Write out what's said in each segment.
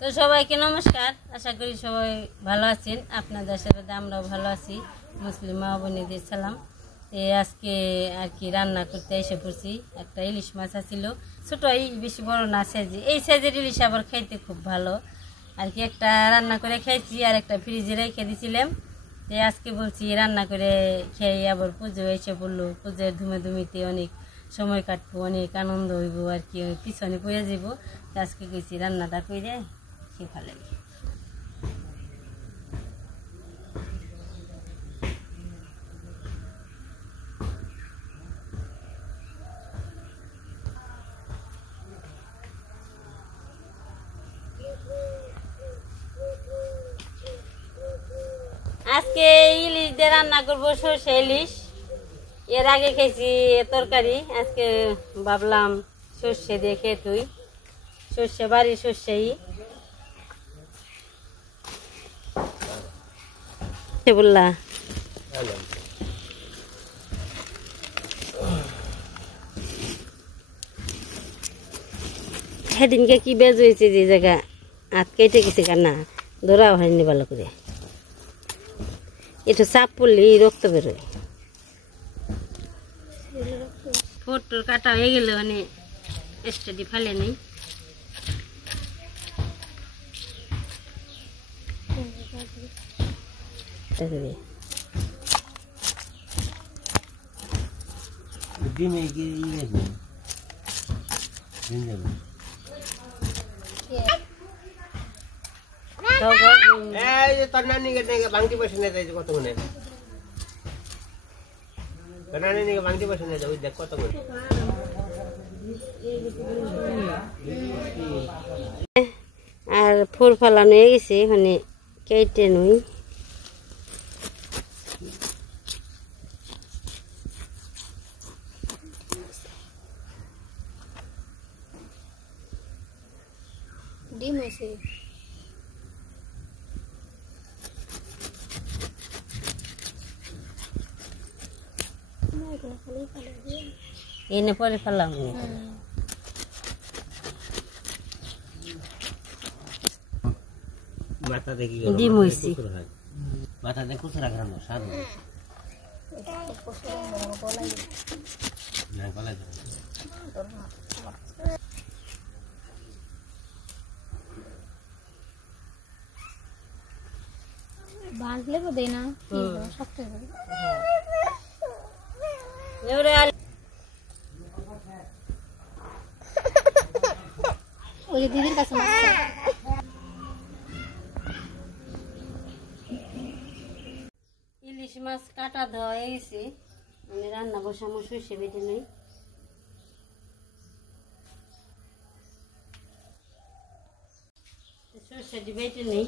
তো সবাইকে নমস্কার। আশা করি সবাই ভালো আছেন। আপনাদের সাথে আমরাও ভালো আছি। মুসলিম মা বোনেদের সালাম। আজকে আর কি রান্না করতে এসে পড়ছি। একটা ইলিশ মাছ ছিল, ছোটোই, বেশি বড় না সাইজে। এই সাইজের ইলিশ আবার খাইতে খুব ভালো আর কি। একটা রান্না করে খাইছি আর একটা ফ্রিজে রেখে দিয়েছিলাম। আজকে বলছি রান্না করে খেয়ে আবার পুজো এসে পড়লো। পুজোর ধুমিতে অনেক সময় কাটবো, অনেক আনন্দ হইব আর কি, পিছনে পড়ে যাব। আজকে গেছি রান্নাটা করে খেয়ে ভালো লাগে। আজকে ইলিশ দিয়ে রান্না করবো, সর্ষে ইলিশ। এর আগে খেয়েছি তরকারি, আজকে ভাবলাম সর্ষে দিয়ে খেয়ে তুই। সর্ষে বাড়ি সর্ষেই বললা। সেদিনকে কি বেজ হয়েছে যে জায়গা হাত কেটে গেছে, কান্না ধরাও হয়নি ভালো করে। একটু চাপ পড়লেই রক্ত বেরোয়। ফোটর কাটা হয়ে গেলে মানে স্টাডি ফেলে নেই। ভাঙতি পয়সা নিয়ে যাই কত মনে ভাঙতি পয়সা নিয়ে যাবো, দেখ কত মনে। আর ফুল ফালানো হয়ে গেছে, মানে কেটে নই। ডিম হয়েছে। এনে পরে ফেলাম। মাথা দেখি ডিম হয়েছে, মাথা দেখে কুচু রাখানো সারু না গলায় বাঁধলে তো দেয় না, শক্ত হয়ে যাবে। ওই যে দিদির কাছে মাছ ছিল। ইলিশ মাছ কাটা ধোয়া হয়ে গেছে, মানে রান্না বসামো। সর্ষে বেটে নেই, সর্ষেটি বেটে নেই।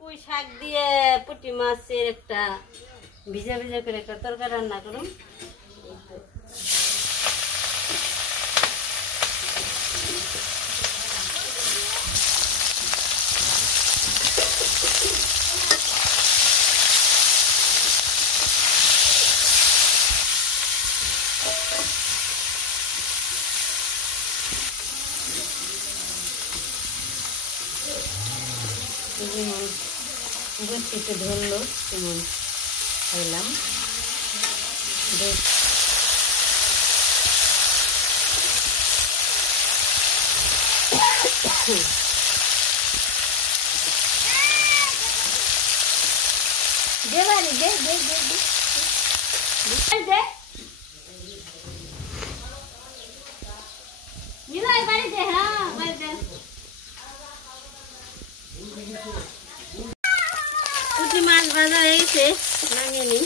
পুঁই শাক দিয়ে পুঁটি মাছের একটা ভিজা ভিজা করে একটা তরকারি রান্না করুন। যেমন গতিতে ধরলো তেমন খাইলাম। দে বাড়ি দে দে দে দে দে নিলয় বাড়ি দে হ্যাঁ বাড়ি দে পুঁটি মাছ ভাজা হয়েছে নামিয়ে নিই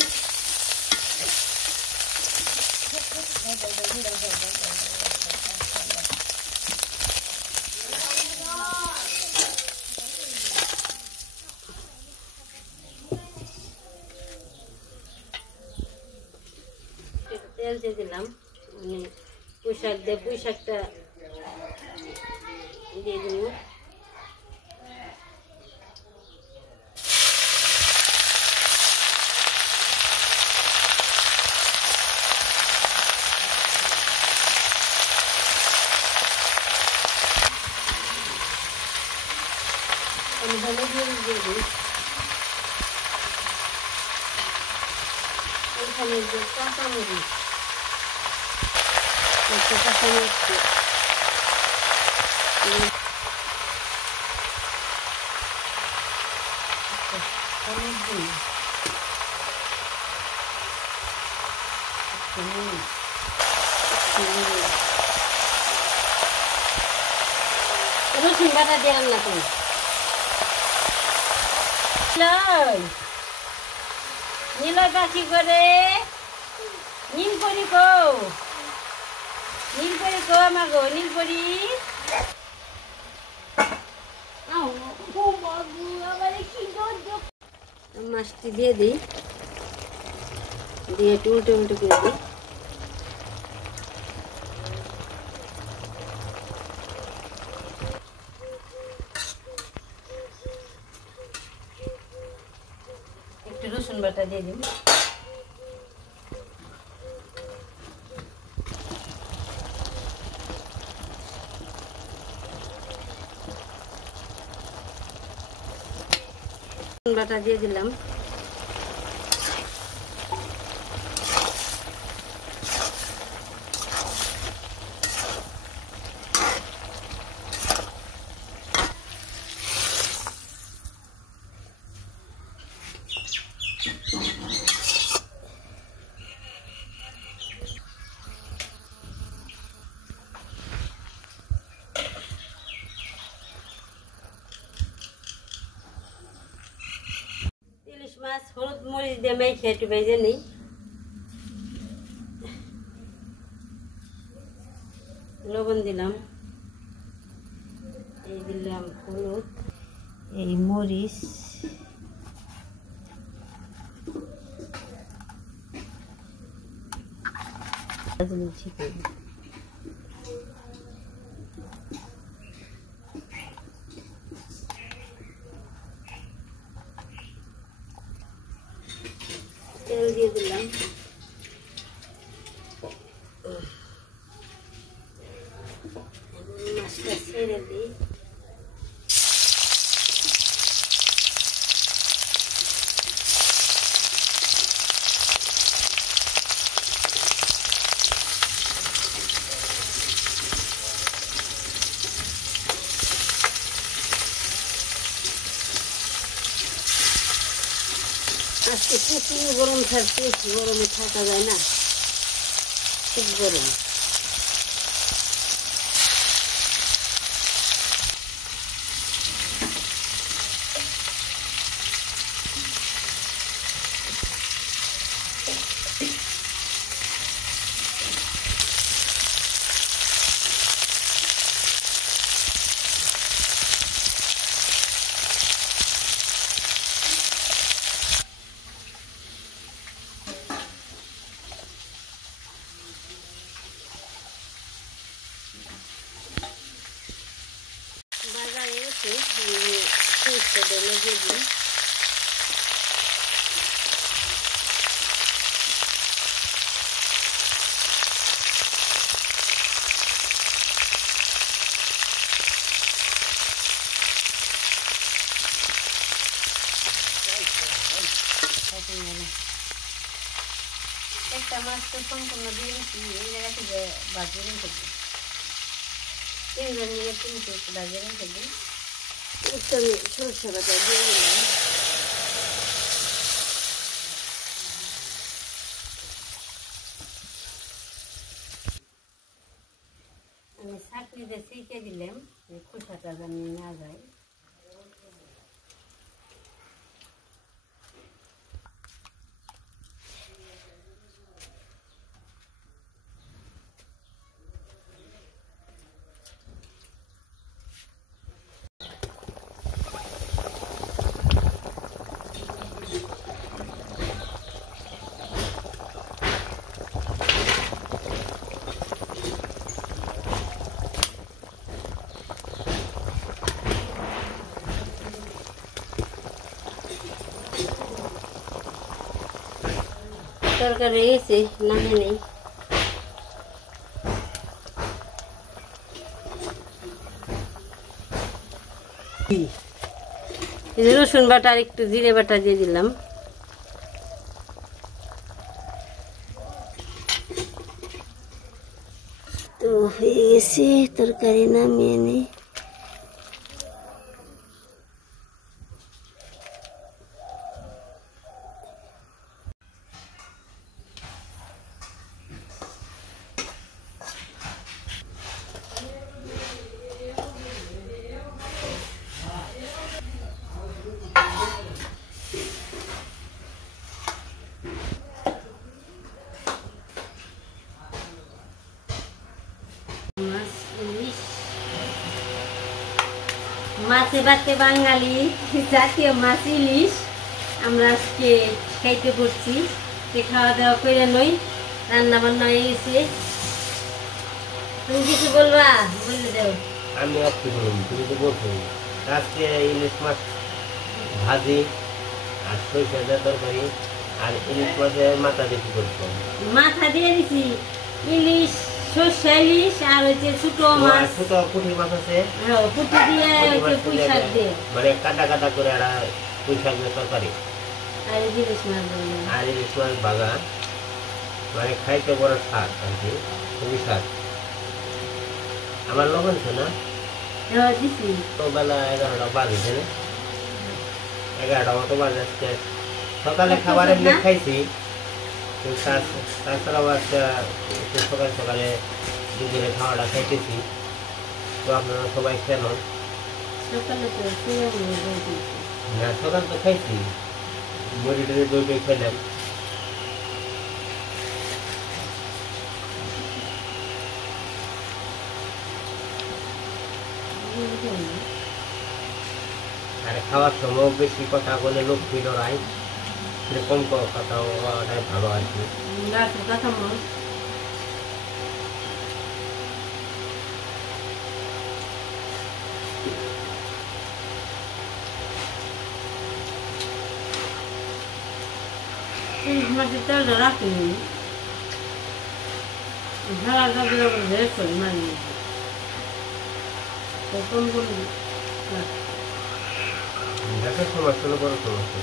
তেল দিয়ে দিলাম পুঁইশাক দিয়ে পুঁইশাকটা দিয়ে দিব আমি ভালো দিয়ে দিই এখানে যে কাঁচামরিচ কাঁচামরিচ রসুন বাটা দিলাম না তুমি নিলয় পাখি করে নীলপরি কো আমার গো নীলপরি মাছটি দিয়ে দিই দিয়ে একটু উল্টে উল্টে করে দিই একটু রসুন বাটা দিয়ে দিই বাটা দিয়ে দিলাম ইলিশ মাছ হলুদ মরিচ দিয়ে মেখে একটু ভেজে নিই লবণ দিলাম এই দিলাম হলুদ এই মরিচ তেল দিয়ে দিলাম মাছটা ছেড়ে দিই আজকে প্রচুর গরম থাকছে গরমে থাকা যায় না খুব গরম বাজারে এসে সরষে লাগিয়ে দিই একটা মাছ তো সম্পূর্ণ দিয়ে দিচ্ছি এই জায়গা থেকে বাজিয়ে রেখে দিই তিনজন নিয়ে তিনটে একটু বাজিয়ে রেখে দিই একটু আমি সরষে বাটা দিয়ে দিলাম আমি ছাঁকনিতে ছেঁকে দিলাম খোসাটা যেন না যায় তরকারি গেছে নামে নেই রসুন বাটা আর একটু জিরে বাটা দিয়ে দিলাম তো হয়ে গেছে তরকারি নামিয়ে নিই মাছে ভাতে বাঙালি জাতীয় মাছ ইলিশ আমরা আজকে খাইতে পড়ছি খাওয়া দাওয়া করে নই রান্না বান্না হয়ে গেছে তুমি কিছু বলবা বলে দাও আমি আর কি বলবো তুমি তো বলছো আজকে ইলিশ মাছ ভাজি আর সরিষা তরকারি আর ইলিশ মাছের মাথা দিয়ে কি করছো মাথা দিয়ে দিছি ইলিশ সর্ষে ইলিশ আর হচ্ছে ছোট মাছ ছোট পুঁটি মাছ আছে পুঁটি দিয়ে হচ্ছে পুঁই শাক দিয়ে মানে কাটা কাটা করে আর পুঁই শাক দিয়ে তরকারি আর ইলিশ মাছ আর ইলিশ মাছ ভাজা মানে খাইতে বড় স্বাদ আর কি খুবই স্বাদ আমার লবণ ছিল না দিছি তো বেলা 11টা বাজছে না 11টা মতো বাজে সকালে খাবার এমনি খাইছি তাছাড়াও একটা সকাল সকালে দুপুরে খাওয়াটা খাইতেছি তো আপনারা সবাই খেল না সকাল তো খাইছি মুড়ি টুড়ি দই টই খেলাম আর খাওয়ার সময় বেশি কথা বলে লোক ফিরাই কম কথা বলাটাই ভালো আর কি কথা মাছের তেলটা রাখিনি ঝালা গাবলা ভেজ করি মানে কম বলি গ্যাসের সমস্যা হলো বড় সমস্যা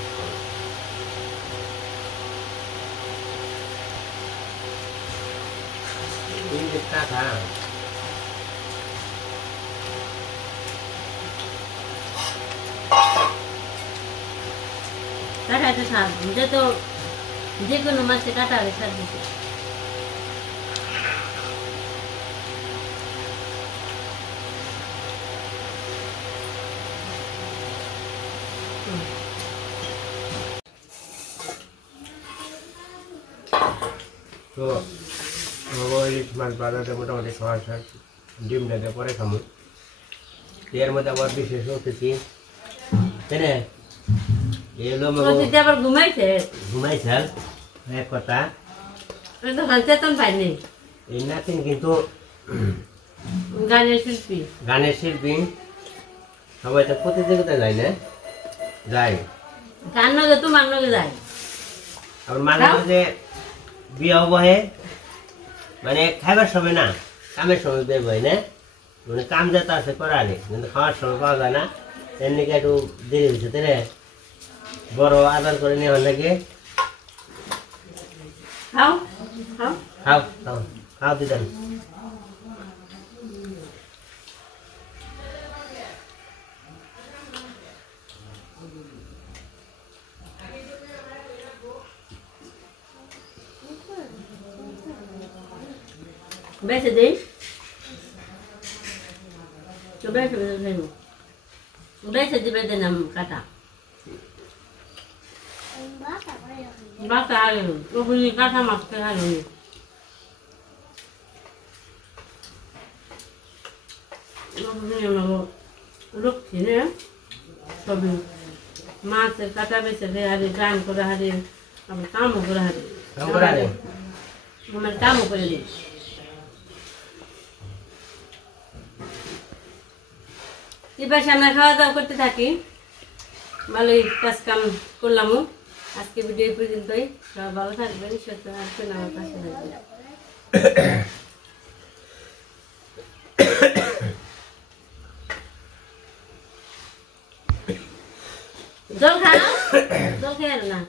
এই যে টাকা কাটাতে স্বাদ যত যে কোনো মাছে কাটা হলে স্বাদ দিতে তো ইলিশ মাছ বাজারে মোটামুটি সমস্যা ডিম ডেকে পরে খামো এর মধ্যে আবার বিশেষ অতিথি তাই না এলো আবার ঘুমাইছে ঘুমাইছে এক কথা চেতন পাইনি এই নাতিন কিন্তু গানের শিল্পী সবাই তো প্রতিযোগিতা যায় না যায় গান নগে তোমার নগে যায় আবার মাঝে মাঝে বিয়ে বহে মানে খাইবার সময় না কামের সময় বের হয় না মানে কাম যেতে আছে করালে কিন্তু খাওয়ার সময় পাওয়া যায় না এমনি একটু দেরি হয়েছে তাই না বড় আদার করে নেওয়ার লাগে খাও খাও খাও খাও খাও দিদান বেঁচে দিই তো বেঁচে দেবো বেঁচে দিবে দিলাম কাটা বাতা আগে ওগুলি কাঁঠা মাছতে হারুনি রুখছি রে সবই মাছের কাটা বেছে দে হারি গান করে হারি আবার কামও করে হারি আমার কামও করে দিই এবার সামনে খাওয়া দাওয়া করতে থাকি ভালোই কাজ কাম করলামও আজকে ভিডিও পর্যন্তই সবাই ভালো থাকবেন সুস্থ থাকবেন আমার পাশে থাকবেন জল খাও জল খেয়ে না